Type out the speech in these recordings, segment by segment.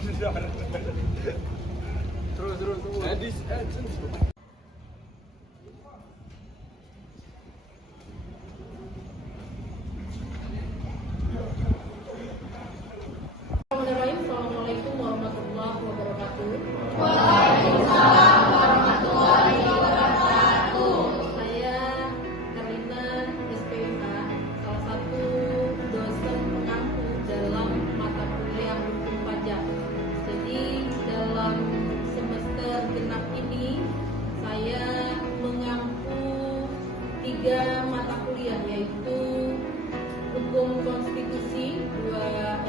Terus. Edis. Assalamualaikum warahmatullahi wabarakatuh. Waalaikumsalam warahmatullahi wabarakatuh. Saya Karina SPK, salah satu dosen pengampu dalam mata kuliah hukum pajak. Jadi dalam semester genap ini saya mengampu 3 mata kuliah, yaitu hukum konstitusi 2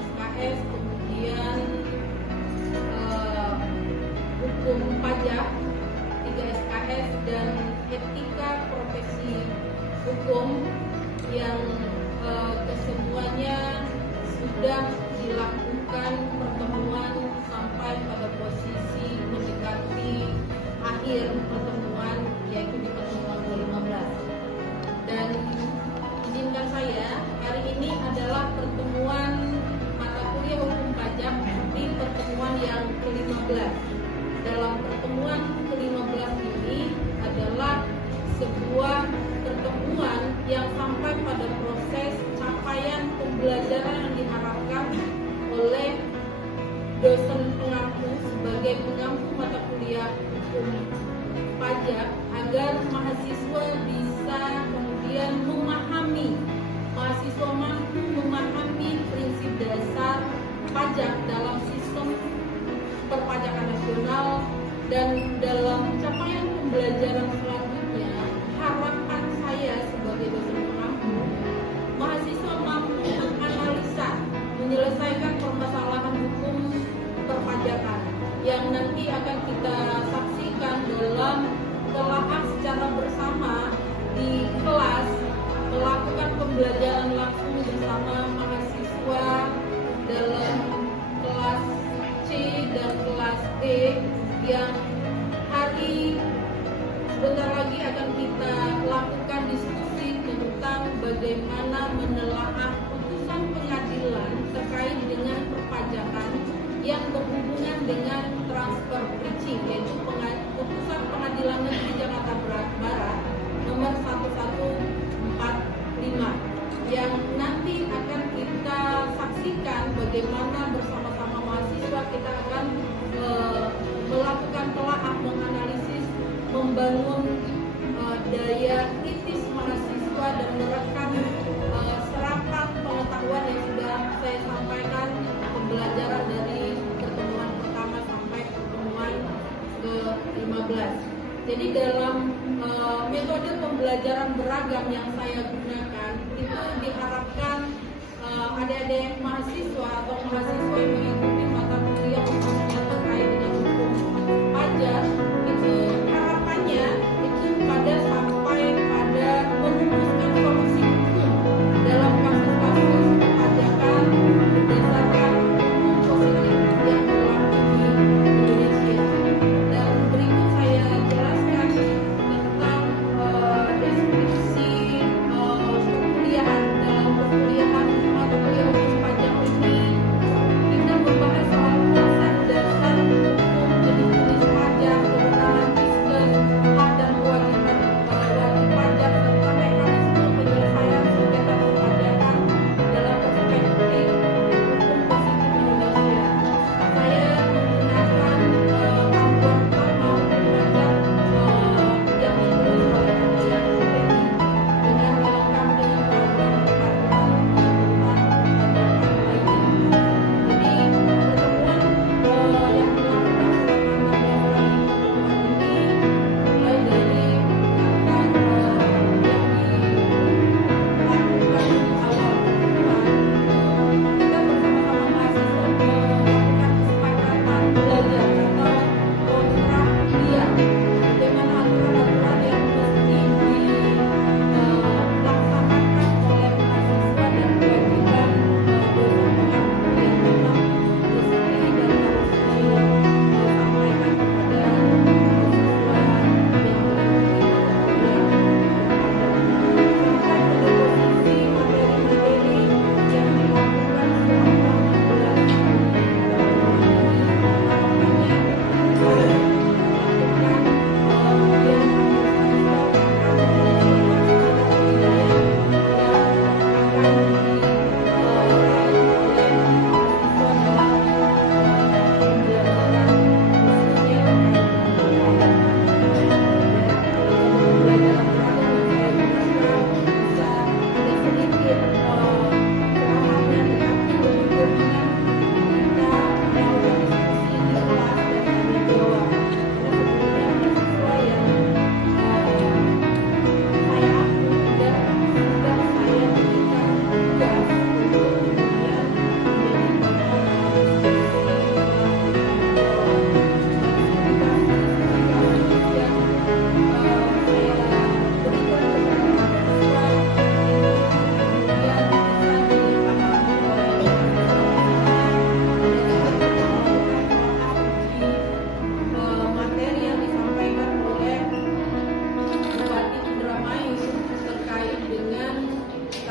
SKS, kemudian hukum pajak 3 SKS, dan etika profesi hukum yang kesemuanya sudah dilakukan pertemuan sampai pada posisi mendekati akhir pertemuan, yaitu di pertemuan ke-15. Dan izinkan saya, hari ini adalah pertemuan mata kuliah hukum pajak di pertemuan yang ke-15. Dalam pertemuan ke-15 ini adalah sebuah pertemuan yang sampai pada proses capaian pembelajaran yang diharapkan oleh dosen pengampu sebagai pengampu mata kuliah hukum pajak, agar mahasiswa bisa kemudian mahasiswa mampu memahami prinsip dasar pajak dalam sistem perpajakan nasional. Dan dalam capaian pembelajaran selanjutnya, harapan saya sebagai dosen pengampu, mahasiswa mampu menganalisa, menyelesaikan permasalahan hukum perpajakan yang nanti akan kita saksikan dalam telaah secara bersama di kelas, melakukan pembelajaran langsung bersama mahasiswa dalam kelas C dan kelas D, yang hari sebentar lagi akan kita lakukan diskusi tentang bagaimana menelaah putusan pengadilan terkait dengan perpajakan yang berhubungan dengan transfer bridging, yaitu putusan Pengadilan Negeri Jakarta Barat nomor 1145, yang nanti akan kita saksikan bagaimana bersama-sama mahasiswa kita akan melakukan telaah, menganalisis, membangun daya kritis mahasiswa dan merekam serapan pengetahuan yang sudah saya sampaikan, pembelajaran dari pertemuan pertama sampai pertemuan ke-15. Jadi dalam metode pembelajaran beragam yang saya gunakan, itu diharapkan adik-adik mahasiswa atau mahasiswa yang mengikuti mata kuliah khususnya terkait dengan hukum pajak, itu harapannya itu sampai pada merumuskan solusi hukum dalam kasus-kasus perpajakan berdasarkan hukum positif yang berlaku di Indonesia. Dan berikut saya jelaskan tentang deskripsi perkuliahan. Dalam perkuliahan mata kuliah hukum pajak ini, kita membahas soal dasar hukum jenis-jenis pajak,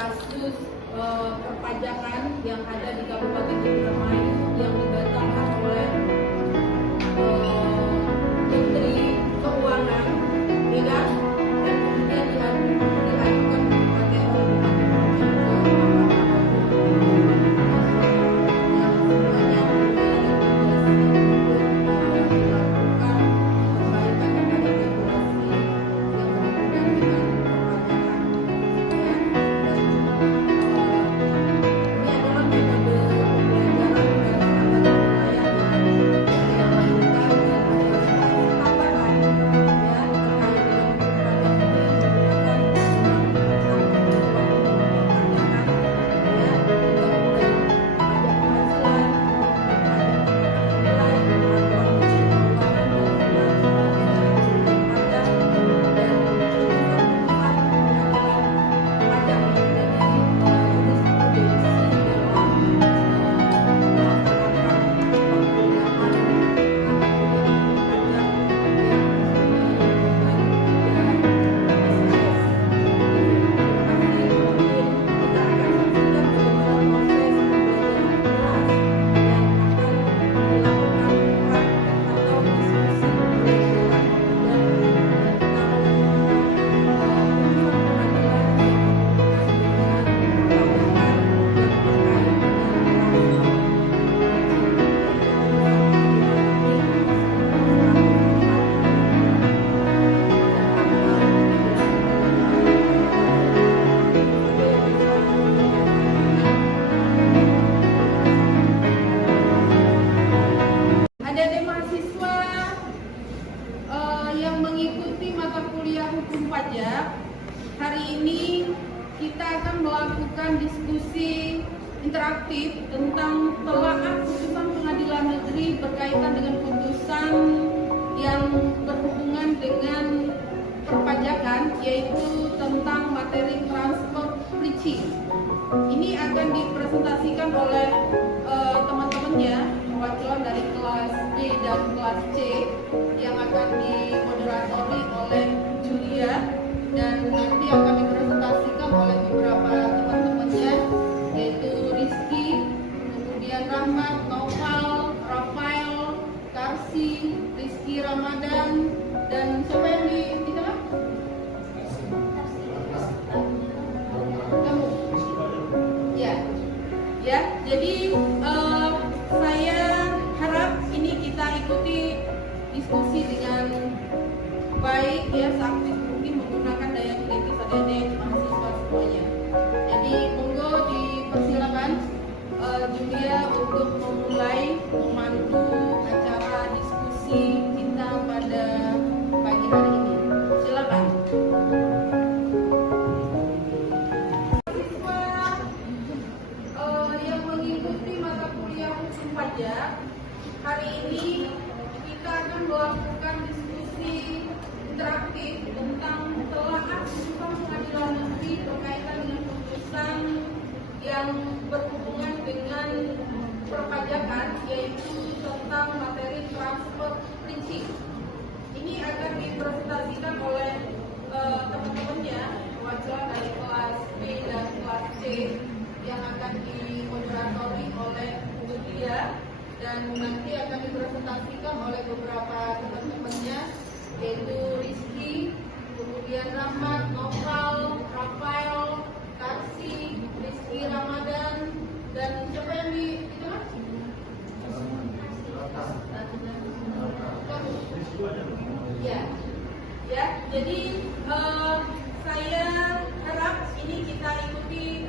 kasus perpajakan yang ada di Kabupaten Indramayu yang dibatalkan oleh Menteri Keuangan, ya kan? Dan kemudian diajukan kepada adik-adik mahasiswa yang mengikuti mata kuliah hukum pajak. Hari ini kita akan melakukan diskusi interaktif tentang telaah putusan pengadilan negeri berkaitan dengan putusan yang berhubungan dengan perpajakan, yaitu tentang materi transfer preaching. Ini akan dipresentasikan oleh teman-temannya, perwakilan dari kelas B dan kelas C, yang akan dimoderatori oleh Julia, dan nanti akan dipresentasikan oleh beberapa teman-temannya, yaitu Rizky, kemudian Rahmat, Noval, Rafael, Karsi, Rizky Ramadan, dan siapa yang di tengah? Kamu? Ya. Jadi saya harap ini kita ikuti diskusi dengan baik ya, seaktif mungkin menggunakan daya kritis adik-adik mahasiswa semuanya. Jadi monggo dipersilakan Julia untuk memulai memandu acara diskusi kita pada pagi hari ini. Silakan. Yang mengikuti mata kuliah hukum pajak, hari ini kita akan melakukan diskusi interaktif tentang telaah putusan pengadilan negeri berkaitan dengan putusan yang berhubungan dengan perpajakan, yaitu tentang materi transfer preaching. Ini akan dipresentasikan oleh teman-temannya, perwakilan dari kelas B dan kelas C, yang akan dimoderatori oleh Julia, dan nanti akan dipresentasikan oleh beberapa teman-temannya, yaitu Rizky, kemudian Rahmat, Noval, Rafael, Karsi, Rizky Ramadan, dan siapa yang di tengah? Ya. Jadi saya harap ini kita ikuti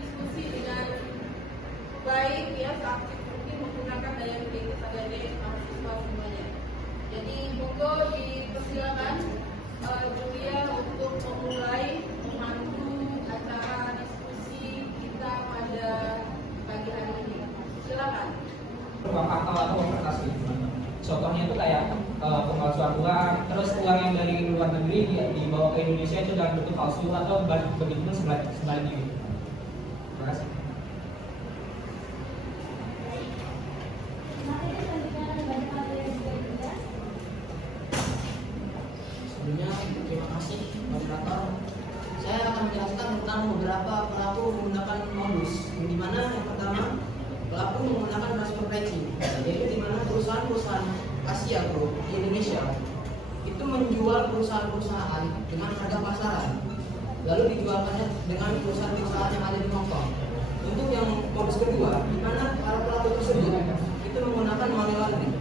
diskusi dengan baik ya, seaktif mungkin menggunakan daya kritis adik-adik mahasiswa semuanya. Jadi monggo dipersilakan Julia untuk memulai memandu acara diskusi kita pada pagi hari ini. Silakan. Uang akal atau uang kertas gitu. Contohnya itu kayak pemalsuan uang, terus uang yang dari luar negeri dibawa ke Indonesia itu dalam bentuk palsu, atau begitu pun sebaliknya gitu. Terima kasih. Sebelumnya terima kasih moderator. Saya akan menjelaskan menjelaskan tentang beberapa pelaku menggunakan modus. Yang dimana yang pertama, pelaku menggunakan transfer pricing, yaitu dimana perusahaan-perusahaan Asia Group di Indonesia itu menjual perusahaan-perusahaan dengan harga pasaran, lalu dijualkannya dengan perusahaan-perusahaan yang ada di Hong Kong. Untuk yang modus kedua, di mana para pelaku tersebut itu menggunakan money laundering,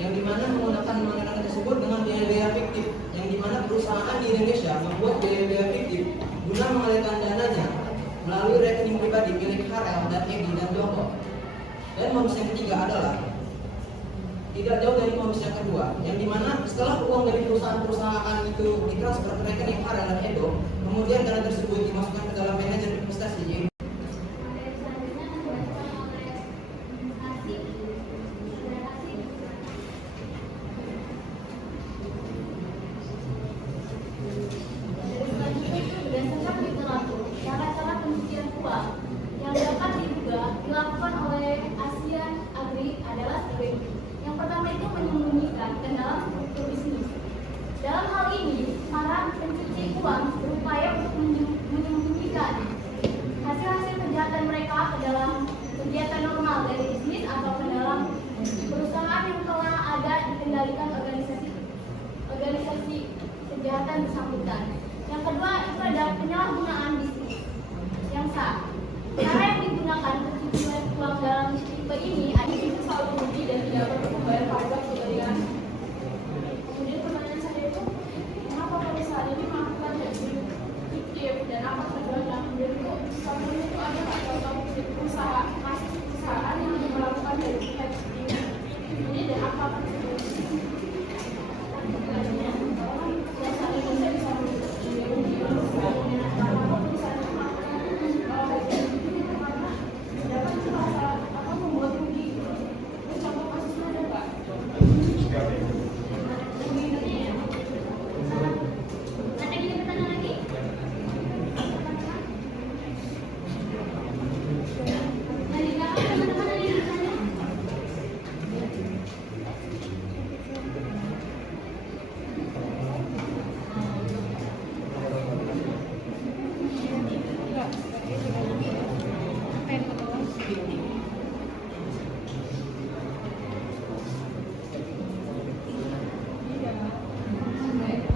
yang dimana menggunakan money laundering tersebut dengan biaya-biaya fiktif, yang dimana perusahaan di Indonesia membuat biaya-biaya fiktif guna mengalirkan dananya melalui rekening pribadi milik Harel dan Edi dan Joko. Dan modus yang ketiga adalah tidak jauh dari modus yang kedua, yang dimana setelah uang dari perusahaan-perusahaan itu ditransfer ke rekening Harel dan Edo, kemudian dana tersebut dimasukkan ke dalam manajer investasi. Berdasarkan literatur, cara-cara pencucian uang yang dapat diduga dilakukan oleh Asian Agri adalah sebagai berikut. Yang pertama itu menyembunyikan ke dalam struktur bisnis. Dalam hal ini, para pencuci uang berupaya untuk menyembunyikan hasil-hasil kejahatan mereka ke dalam kegiatan normal dari bisnis atau ke dalam perusahaan yang telah ada dikendalikan organisasi kejahatan bersangkutan. Yang kedua itu ada penyalahgunaan bisnis yang sah. Cara yang digunakan pencucian uang dalam tipe ini itu selalu rugi dan tidak perlu membayar pajak kebalikan. Kemudian pertanyaan saya itu, kenapa perusahaan ini melakukan hedging fiktif dan apa tujuannya? Kemudian itu contohnya itu ada nggak contoh perusahaan yang melakukan hedging ini dan apa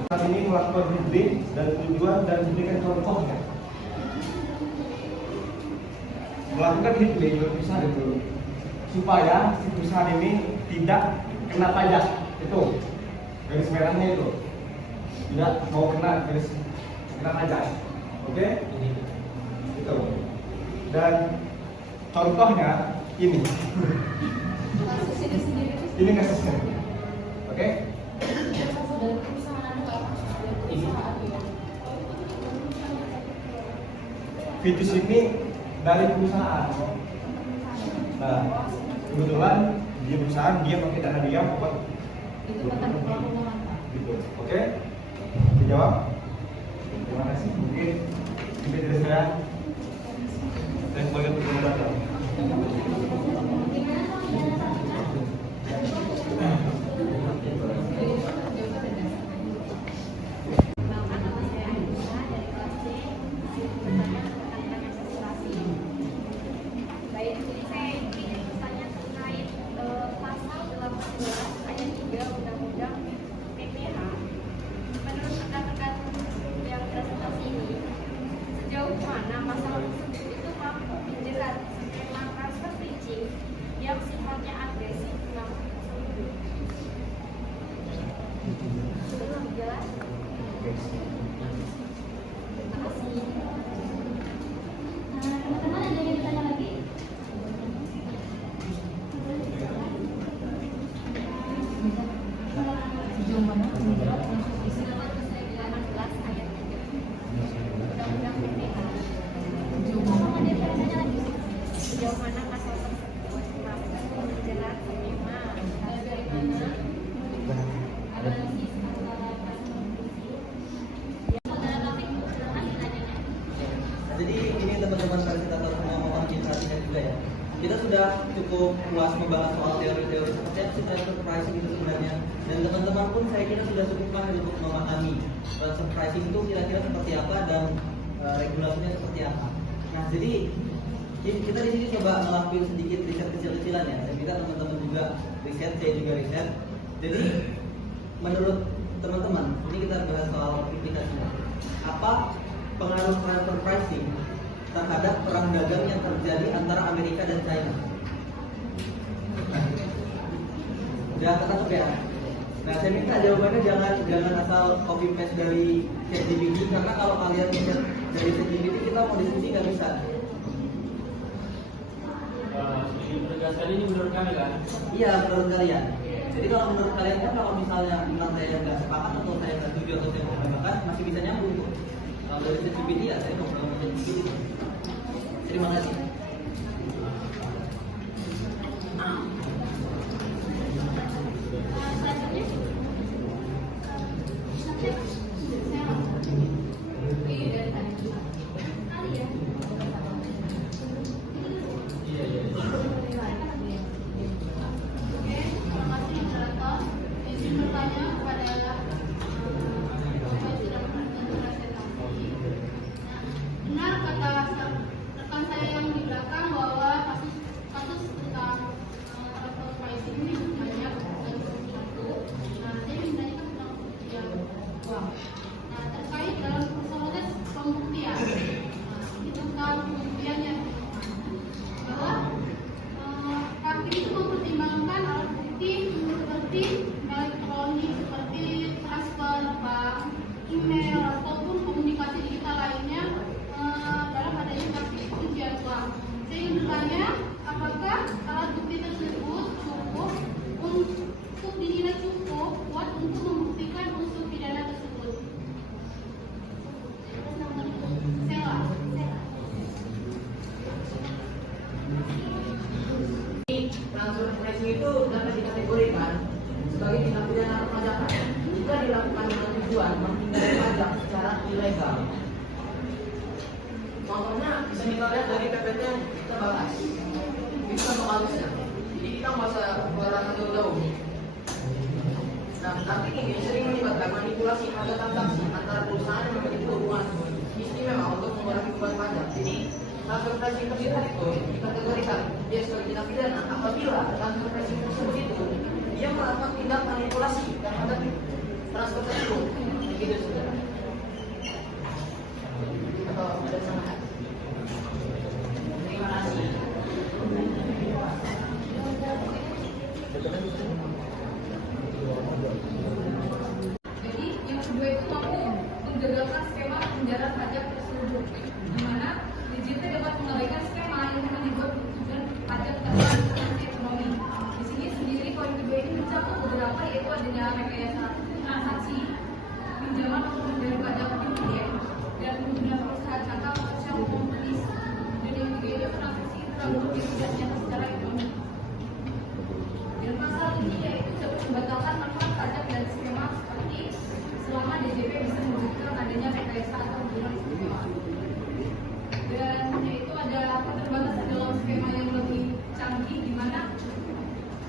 Saat ini melakukan hedging dan tujuan dan memberikan contohnya. Melakukan hedging perusahaan itu supaya si perusahaan ini tidak kena pajak. Itu garis merahnya itu, tidak mau kena pajak. Oke? Itu. Dan contohnya ini. Ini kasusnya. Oke? Fitus ini dari perusahaan. Nah, kebetulan dia perusahaan, dia pakai dana dia buat gitu. Oke? Dijawab? Terima kasih. Mungkin ini dari saya sebagai moderator. yang sifatnya agresif. Belum jelas. Terima kasih. Teman-teman ada yang ditanya lagi? Sejauh mana? Sejauh mana pasal tersebut jelas terima dari mana analisis antara Jadi ini teman-teman sekali kita tahu semua mohon insight-nya juga ya. Kita sudah cukup puas membahas soal teori-teori seperti apa sih transfer pricing itu sebenarnya. Dan teman-teman pun saya kira sudah cukup paham untuk memahami transfer pricing itu kira-kira seperti apa dan regulasinya seperti apa. Nah, jadi kita di sini coba ngelakuin sedikit riset kecil-kecilan ya. Dan kita teman-teman juga riset, saya juga riset. Jadi menurut teman-teman, ini kita bahas soal implikasinya. Apa pengaruh transfer pricing terhadap perang dagang yang terjadi antara Amerika dan China? Udah ketangkep ya? Nah, saya minta jawabannya jangan asal copy paste dari ChatGPT, karena kalau kalian riset dari ChatGPT kita mau diskusi nggak bisa. Menegaskan ini menurut kami kan? Iya, menurut kalian. Jadi kalau menurut kalian kan kalau misalnya memang saya nggak sepakat atau saya nggak setuju atau saya mau menambahkan masih bisa nyambung. Kalau dari ChatGPT ya saya mau ngomong ChatGPT. Terima kasih. Benar kata rekan saya yang di belakang bahwa kasus tentang transfer pricing ini banyak dan satu. Nah, saya mintanya kan tentang pembuktian uang. Nah, terkait dalam persoalan pembuktian, itu kan pembuktiannya bahwa hakim itu mempertimbangkan alat bukti seperti elektronik, seperti transfer bank, email ataupun komunikasi digital lainnya dalam adanya kasus pencucian uang. Saya ingin bertanya, apakah alat bukti tersebut cukup untuk dinilai cukup kuat untuk membuktikan unsur pidana tersebut? Transfer pricing itu dapat dikategorikan sebagai tindak pidana perpajakan jika dilakukan dengan tujuan menghindari pajak secara ilegal. Contohnya bisa kita lihat dari PPT yang kita bahas. Itu contoh kasusnya. Jadi kita nggak usah keluaran jauh-jauh. Nah, tapi ini sering melibatkan manipulasi pada transaksi antara perusahaan yang memiliki hubungan istimewa untuk mengurangi beban pajak. Jadi transfer pricing tersebut itu dikategorikan dia sebagai tindak pidana apabila transfer pricing tersebut itu dia melakukan tindak manipulasi terhadap transfer tersebut. Begitu saudara. Atau ada tambahan? Terima kasih. Jadi yang kedua itu mampu menggagalkan skema penjara pajak tersebut, di mana DJP dapat mengabaikan skema yang dibuat tujuan pajak terhadap transaksi ekonomi. Di sini sendiri poin kedua ini mencakup beberapa, yaitu adanya rekayasa transaksi pinjaman untuk menghindari pajak PPN dan penggunaan perusahaan cangkang sosial komplis. Dan yang ketiga itu transaksi terbukti tidak nyata secara ekonomi. Dan pasal ini yaitu dapat membatalkan manfaat pajak dan skema seperti selama DJP bisa membuktikan adanya rekayasa atau hubungan istimewa. Dan yaitu ada keterbatasan dalam skema yang lebih canggih, di mana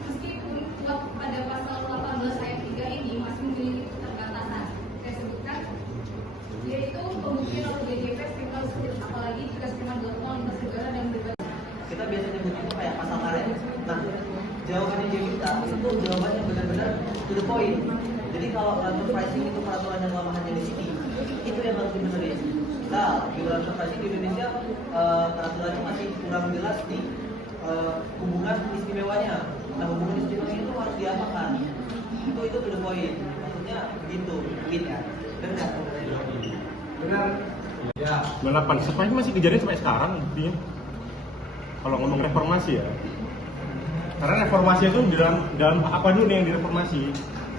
meskipun kuat pada pasal 18 ayat 3 ini masih memiliki keterbatasan. Saya sebutkan yaitu pembuktian oleh DJP skema tersebut, apalagi jika skema dilakukan lintas negara dan berbagai. Kita biasa nyebut itu kayak pasal karet. Nah, jawabannya dia kita itu jawabannya benar-benar to the point. Jadi kalau transfer pricing itu peraturan yang kelemahannya di sini, itu yang harus dibenerin. Nah, di transfer pricing di Indonesia peraturannya masih kurang jelas di hubungan istimewanya. Nah, hubungan istimewanya itu harus diapakan. Itu to the point. Maksudnya gitu, mungkin ya. Benar. Benar. Ya. 98 sebenarnya masih kejadian sampai sekarang buktinya. Kalau ngomong reformasi ya. Karena reformasi itu dalam apa dulu nih yang direformasi?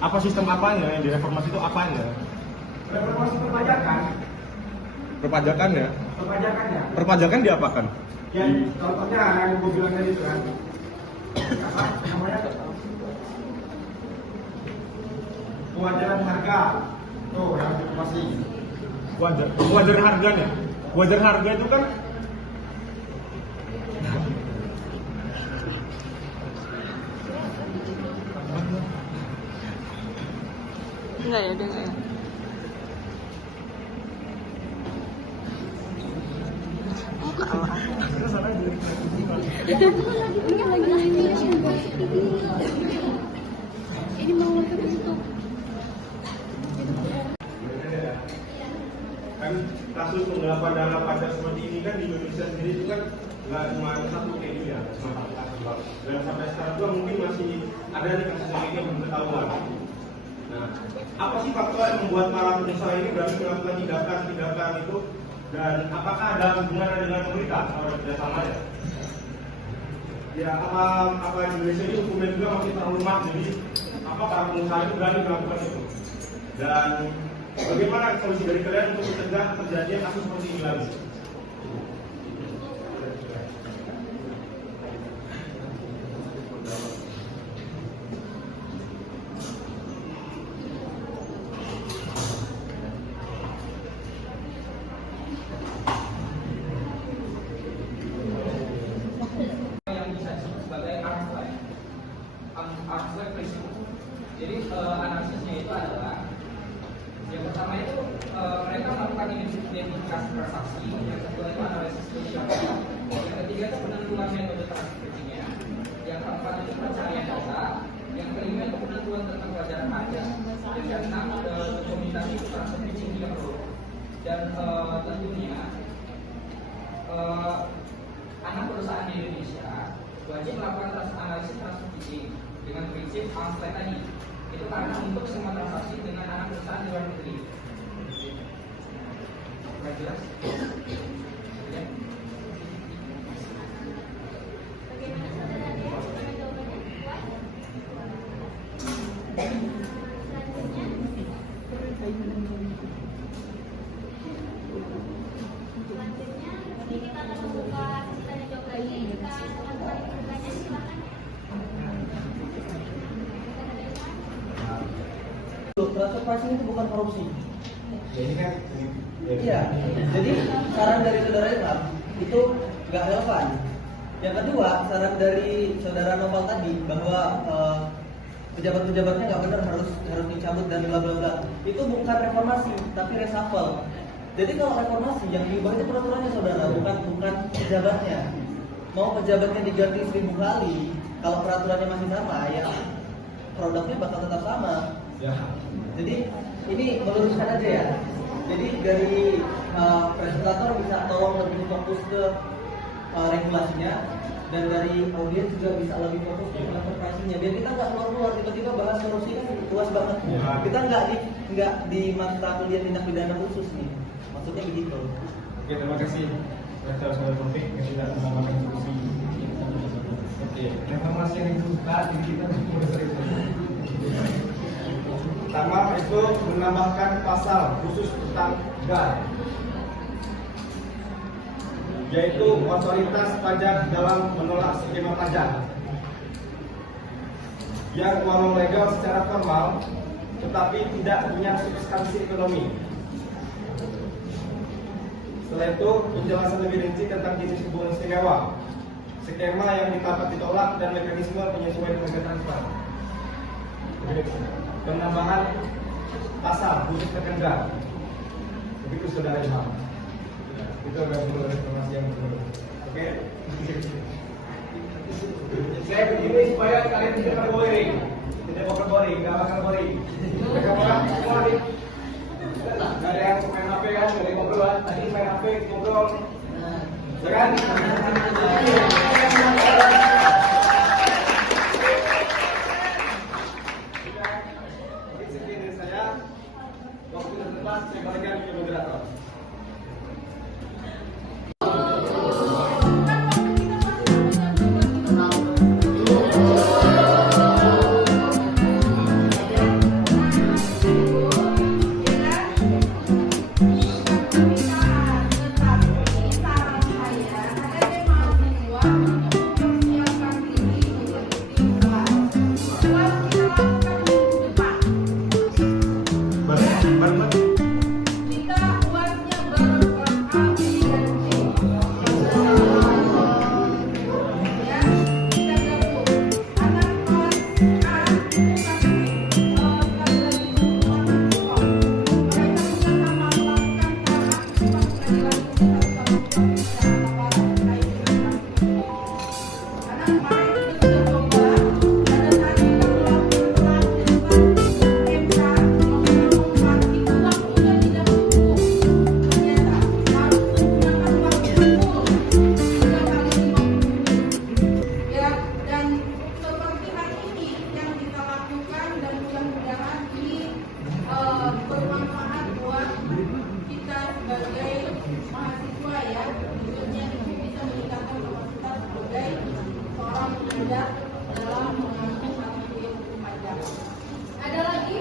Apa sistem apanya? Yang direformasi itu apanya? Reformasi perpajakan. Perpajakannya. Perpajakannya. Perpajakan diapakan? Ya, contohnya yang gue bilang tadi itu kan. Apa namanya? Kewajaran harga. Tuh, yang reformasi. Wajar harganya. Wajar harga itu kan Enggak ya, dia enggak ya. Ini mau untuk Kan kasus penggelapan dana pajak seperti ini kan di Indonesia sendiri itu kan nggak cuma satu kayak ini ya, cuma satu kasus doang. Dan sampai sekarang juga mungkin masih ada nih kasus yang ini yang belum ketahuan. Nah, apa sih faktor yang membuat para pengusaha ini berani melakukan tindakan itu, dan apakah ada hubungannya dengan pemerintah atau kerjasamanya? Ya, apa di Indonesia ini hukumnya juga masih terlalu lemah, jadi apa para pengusaha itu berani melakukan itu? Dan bagaimana solusi dari kalian untuk mencegah terjadinya kasus seperti ini lagi? Yang bisa disebut sebagai arm's length principle. Jadi analisisnya itu adalah yang pertama itu mereka melakukan identifikasi transaksi, yang kedua itu analisis posisional, yang ketiga itu penentuan metode transaksinya, yang keempat itu pencarian data, yang kelima itu penentuan tentang pelajaran pajak, dan yang enam dokumentasi transfer pitching yang dan tentunya anak perusahaan di Indonesia wajib melakukan analisis transfer pitching dengan prinsip arm's length tadi. Itu karena untuk semua transaksi dengan anak perusahaan di luar negeri. Sudah jelas? Ya. bagaimana saudara dia? Bagaimana jawabannya? Puas? Selanjutnya, ini kita akan membuka sesi tanya jawab lagi. Kita teman-teman yang bertanya silakan. Transfer pricing itu bukan korupsi. Ya, ini kan Iya. Jadi saran dari saudara Ilham itu nggak relevan. Yang kedua, saran dari saudara Noval tadi bahwa pejabat-pejabatnya nggak benar harus dicabut dan bla bla bla. Itu bukan reformasi, tapi reshuffle. Jadi kalau reformasi yang diubah itu peraturannya saudara, bukan pejabatnya. Mau pejabatnya diganti 1000 kali, kalau peraturannya masih sama, ya produknya bakal tetap sama. ya. Jadi ini meluruskan aja ya. Jadi dari presentator bisa tolong lebih fokus ke regulasinya, dan dari audiens juga bisa lebih fokus ke transfer pricing-nya. Biar kita nggak keluar tiba-tiba bahas korupsi kan luas banget. Ya. Kita nggak di mata kuliah tindak pidana khusus nih. Maksudnya begitu. Oke, terima kasih Rektor Saudara Taufik yang sudah menambahkan diskusi. Oke, reformasi yang dibuka jadi kita pertama itu menambahkan pasal khusus tentang GAR, yaitu otoritas pajak dalam menolak skema pajak yang walau legal secara formal tetapi tidak punya substansi ekonomi. Setelah itu penjelasan lebih rinci tentang jenis hubungan istimewa, skema yang dapat ditolak, dan mekanisme penyesuaian harga transfer. Penambahan pasal khusus terkenal. Begitu saudara Imam. Itu adalah informasi yang benar. Oke. Saya begini supaya kalian tidak terboring. Tidak bakal boring, nggak bakal boring. Mereka bakal boring. Nggak ada yang main HP kan, nggak ada yang ngobrol. Tadi main HP ngobrol. Ya kan? Sekian dari saya. Waktu sudah tepat, saya berikan ke moderator. Saran saya, ada yang mau membuat mahasiswa ya, tentunya ini bisa meningkatkan kapasitas sebagai seorang pengajar dalam mengatur materi pajak. Ada lagi?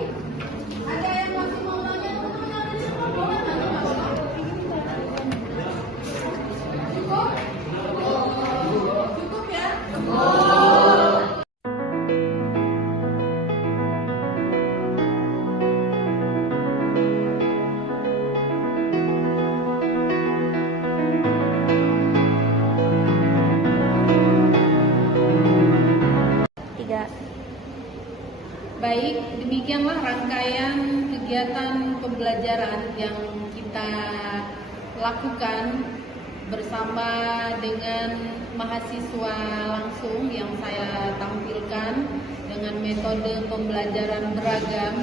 Ada yang masih mau nanya? Teman-teman yang ada di rumah boleh nanya nggak Bapak? Cukup? Cukup ya? Baik, demikianlah rangkaian kegiatan pembelajaran yang kita lakukan bersama dengan mahasiswa langsung yang saya tampilkan dengan metode pembelajaran beragam.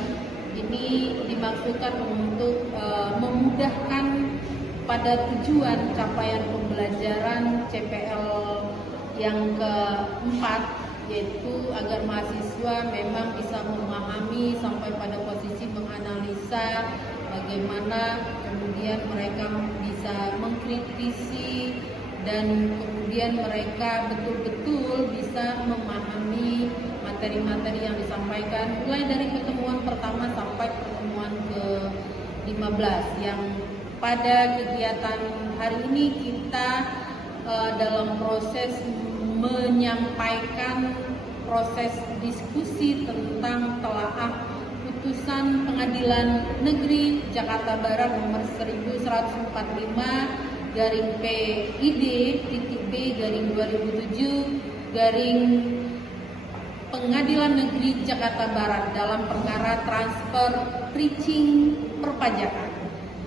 Ini dimaksudkan untuk memudahkan pada tujuan capaian pembelajaran CPL yang keempat, yaitu agar mahasiswa memang bisa memahami sampai pada posisi menganalisa bagaimana kemudian mereka bisa mengkritisi dan kemudian mereka betul-betul bisa memahami materi-materi yang disampaikan mulai dari pertemuan pertama sampai pertemuan ke-15 yang pada kegiatan hari ini kita dalam proses menyampaikan proses diskusi tentang telaah putusan Pengadilan Negeri Jakarta Barat nomor 1145 garing PID titik B garing 2007 garing Pengadilan Negeri Jakarta Barat dalam perkara transfer bridging perpajakan.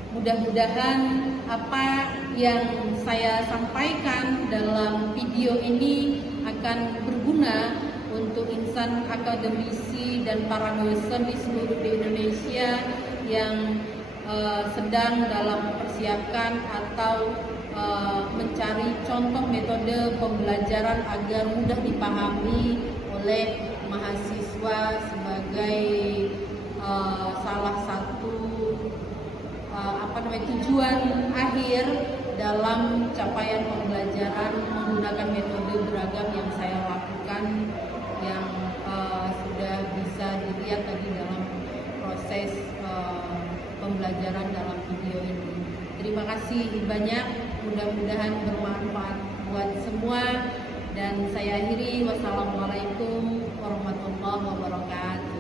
Mudah-mudahan apa yang saya sampaikan dalam video ini akan berguna untuk insan akademisi dan para dosen di seluruh Indonesia yang sedang dalam mempersiapkan atau mencari contoh metode pembelajaran agar mudah dipahami oleh mahasiswa sebagai salah satu tujuan akhir dalam capaian pembelajaran menggunakan metode beragam yang saya lakukan yang sudah bisa dilihat tadi dalam proses pembelajaran dalam video ini. Terima kasih banyak, mudah-mudahan bermanfaat buat semua dan saya akhiri. Wassalamualaikum warahmatullahi wabarakatuh.